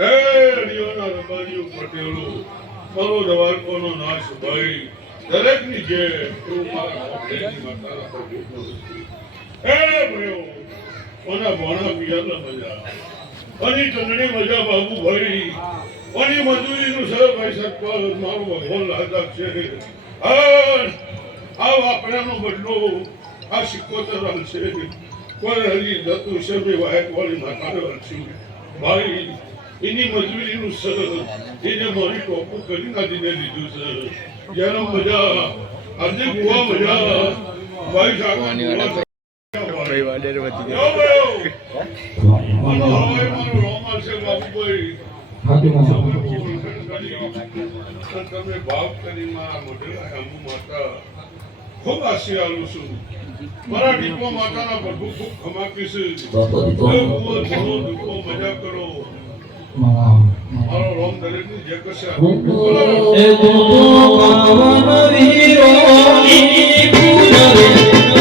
હે હરિયોના રબારીઓ પટેલો મારો દવારકોનો નાશ ભાઈ દરેકની જે તું મારા મોટેની માતાના પર બેઠો હે ભયો ઓના ભોણા પિયાલા મજા ઓની ચંદડી મજા બાબુ ભાઈ ઓની મજૂરીનું સર ભાઈ સત્પાલ મારો ભગવાન લાદક છે આ આપણાનો બદલો આ સિક્કોતર છે કોઈ હરી દત્તુ શબે વાહક વાળી માતાને રક્ષી ભાઈ એની મજૂરીનું સર એને મારી ટોપું કરી નાખીને લીધું સર જેનો મજા આજે ગુવા મજા ભાઈ સાહેબ ભાઈ વાડેર વધી ગયો મારો હવે મારો રોમાલ છે બાબુભાઈ તમે ભાવ કરી મારા મોઢેલા હેમુ માતા ખૂબ આશી આલું છું મારા દીપો માતાના પ્રભુ ખૂબ ખમાકી છે દીપો મજા કરો મારો રોમ દરેકની જે કશે એ તો પાવન વીરો ની પૂનરે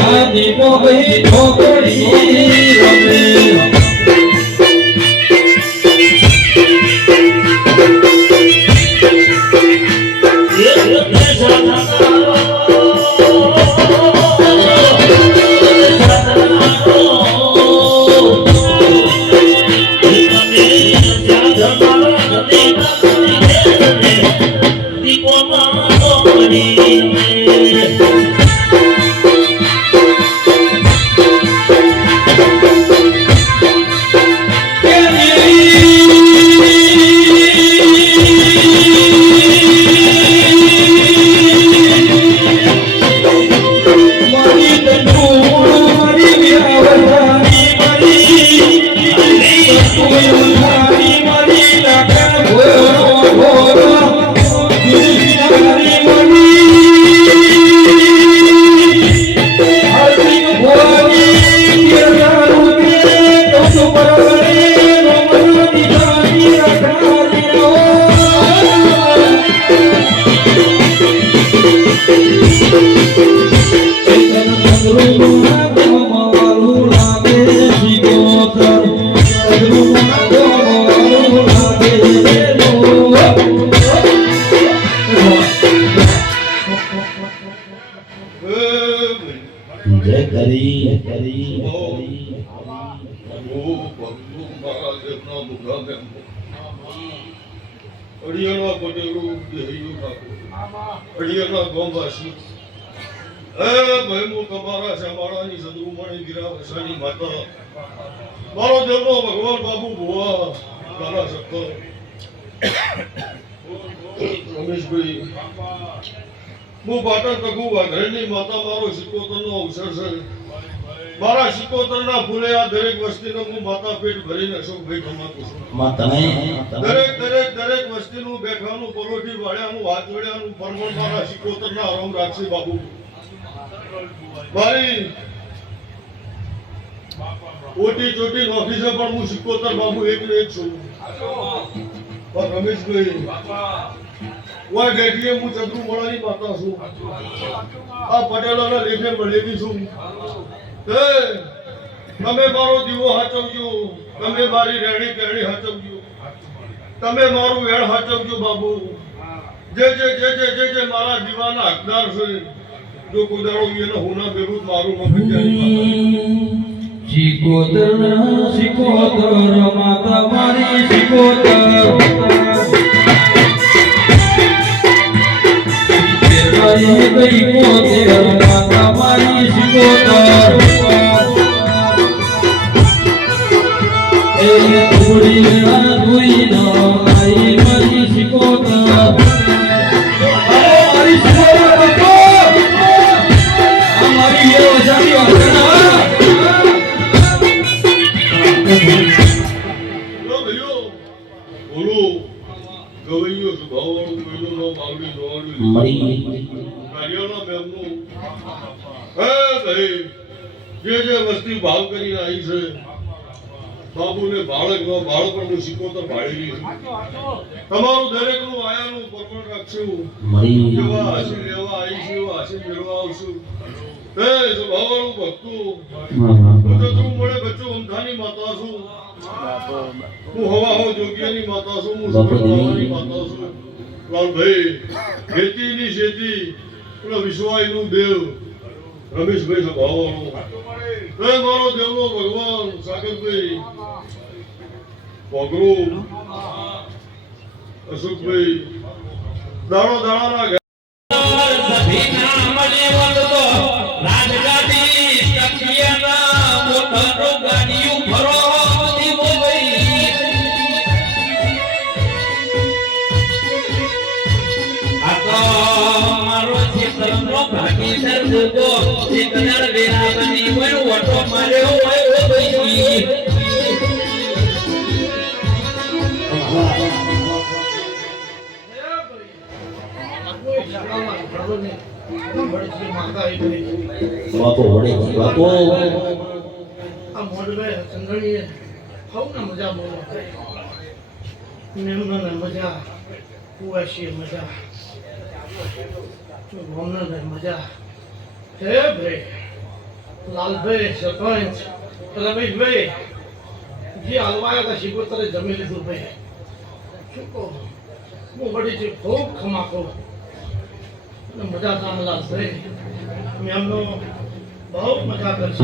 આ દીપો ભાઈ ઠોકડી રમે મારો દેવનો ભગવાન બાબુ ભુવા તારા સત્તો રમેશભાઈ હું પાટણ તકુ વાઘરેની માતા મારો સિકોતરનો અવસર છે મારા સિકોતરના ફૂલે આ દરેક વસ્તીનો હું માતા પેટ ભરીને અશોકભાઈ કમાતો છું દરેક વસ્તીનું બેઠવાનું પરોઠી વાળ્યાનું હાથ વળ્યાનું પરમણ મારા સિકોતરના આરામ રાખશે બાબુ મારી ઓટી ચોટી નોખી છે પણ હું સિકોતર બાબુ એક ને એક છું પણ રમેશભાઈ ઓય બેઠીએ હું ચંદ્રુ મોળાની માતા છું આ પટેલોના લેખે મળેલી છું તમે મારો દીવો હાચવજો તમે મારી રેડી કેડી હાચવજો તમે મારું વેણ હાચવજો બાબુ જે મારા દીવાના હકદાર છે જો કુદારો એને હોના બેરું મારું મગજ સિકોતર માતા મારી સિકોતર માતા મારી સિકોતર એ થોડી ધુઈ ન આઈ મારી સિકોતર જે વસ્તી ભાવ કરી આવી છે બાબુને બાળકનું સિકોતર ભાળેલી છે તમારું દરેકનું આયાનું પરમણ રાખશું જેવા હસી લેવા આવીશું એવા હસી મેળવા આવશું ભક્તો મળે બચ્ચો અમથાની માતા છું હું હવા હો જોગીની માતા છું, હું બાપુ દેવી. સુરતની માતા છું. લાલભાઈ, ખેતીની શેતી, પેલા વિશ્વાઈનું દેવ, રમેશભાઈ સભાવાળો. એ મારો દેવનો ભગવાન, સાગરભાઈ, ભગરો, અશોકભાઈ, દાડો દાડાના ઘર. બાપુ વડે બાપુ આ મોઢભાઈ ચંદ્રણીએ સૌને મજા બોલો મેમનાને મજા કુવાશીએ મજા ભોમનાને મજા હે ભાઈ લાલભાઈ સરપંચ રમેશભાઈ જે હલવાયા હતા શિકોતરે જમી લીધું ભાઈ શું કહું હું વડીથી ખૂબ ખમાખો અને મજા થાય લાલભાઈ મેમનો બહુ મજા કરશે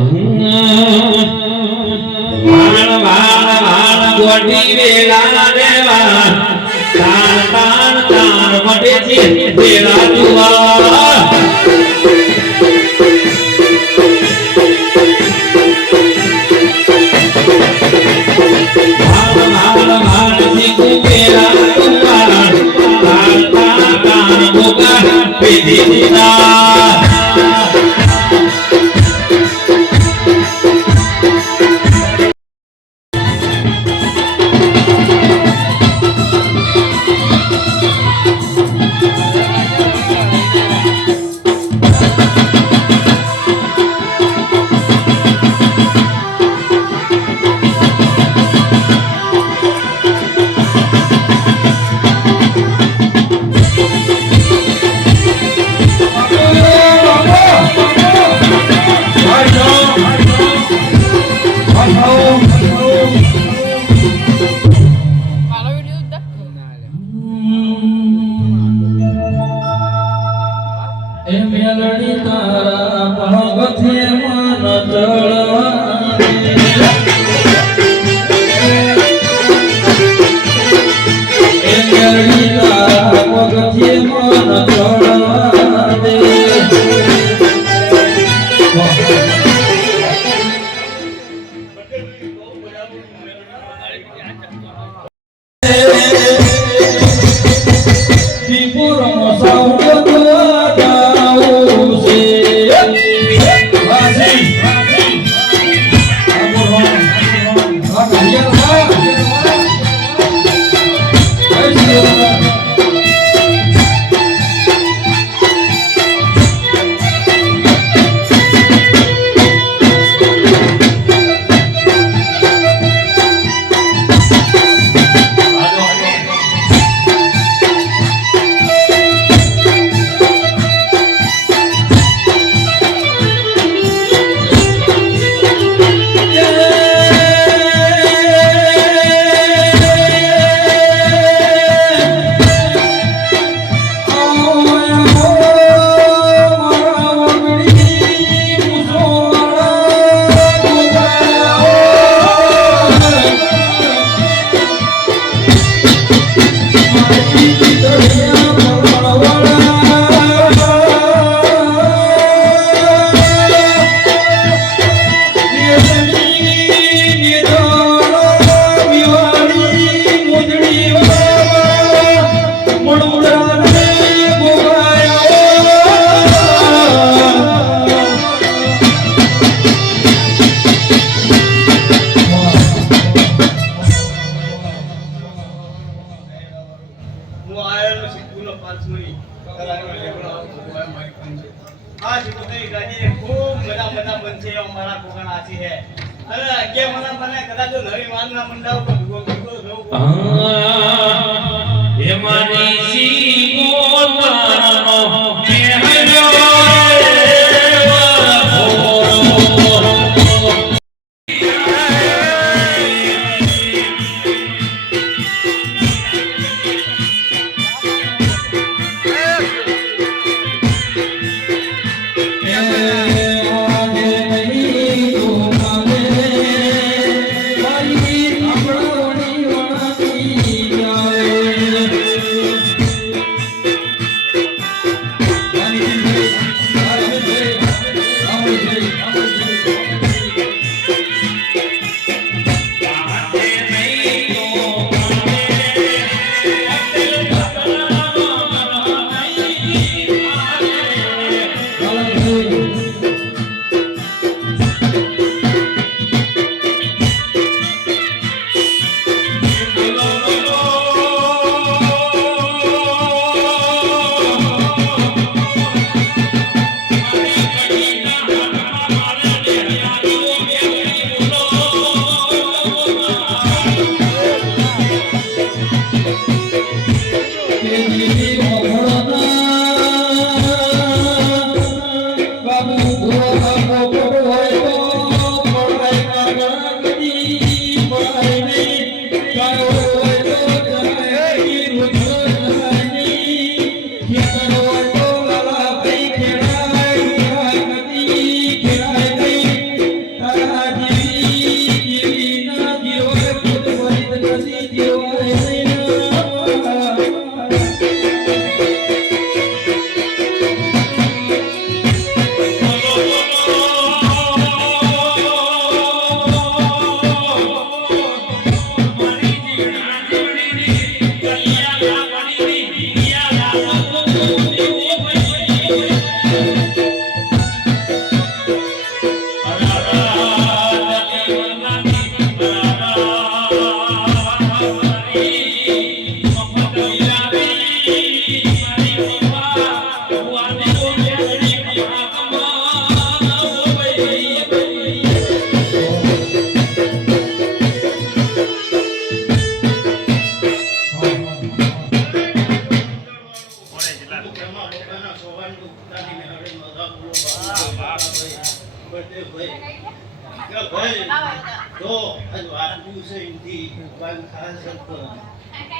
છે ઇન્થી વાયુ ખાસ હતો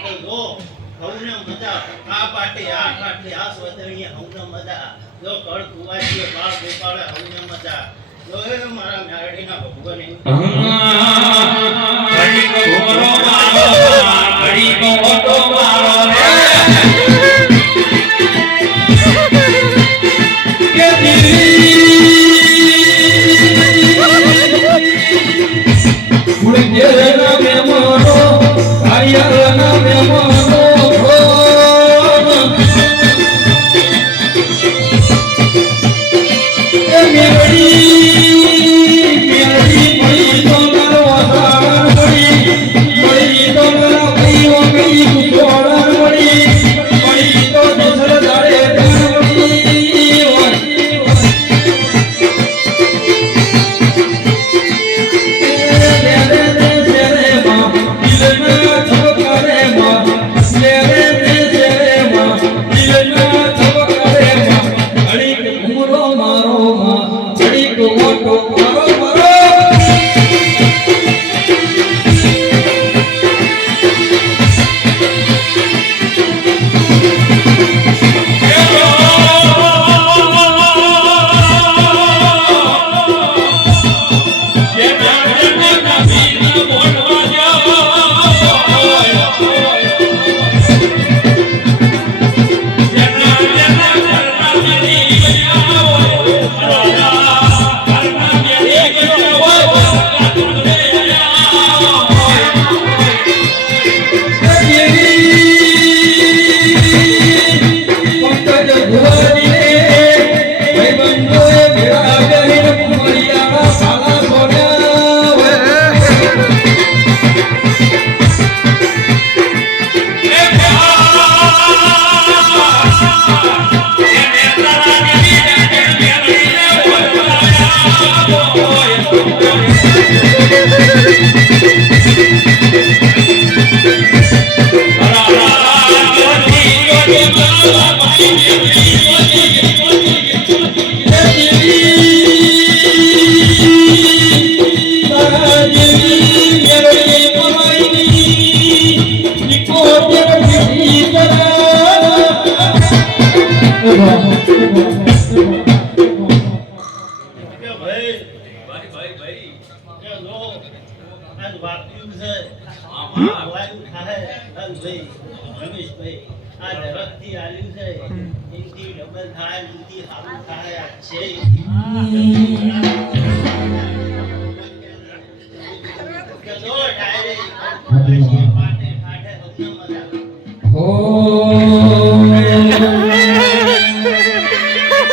તો જો હવને મજા આ પાટી આ સ્વદણીય હવને મજા જો કળ કુવાજી બાળ ગોપાળે હવને મજા જો એ મારા મેરડીના ભગવાને ઘડી કો ઘોરો મારો ઘડી કો ઓટો મારો કે દિલી મુડી જેના મેમનો આયરના મેમનો કે મેરડી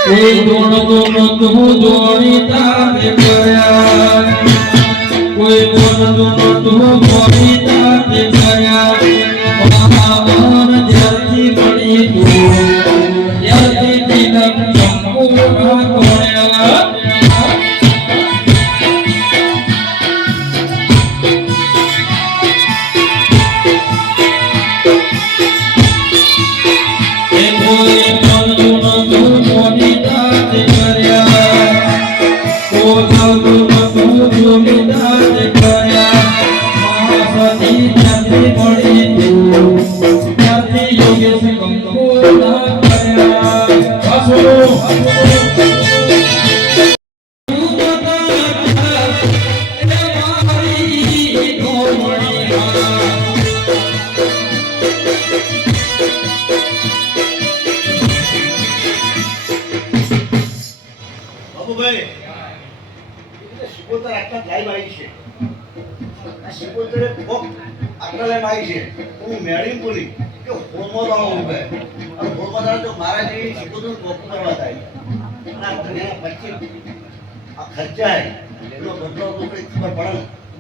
કોઈ દોણ જોડીતા કર્યા કોઈ દોણ જોડીતા કર્યા મહાન જ્યાંથી મળી તું ત્યાંથી તિલક સંપૂર્ણ કર્યા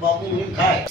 બાપુ ખાય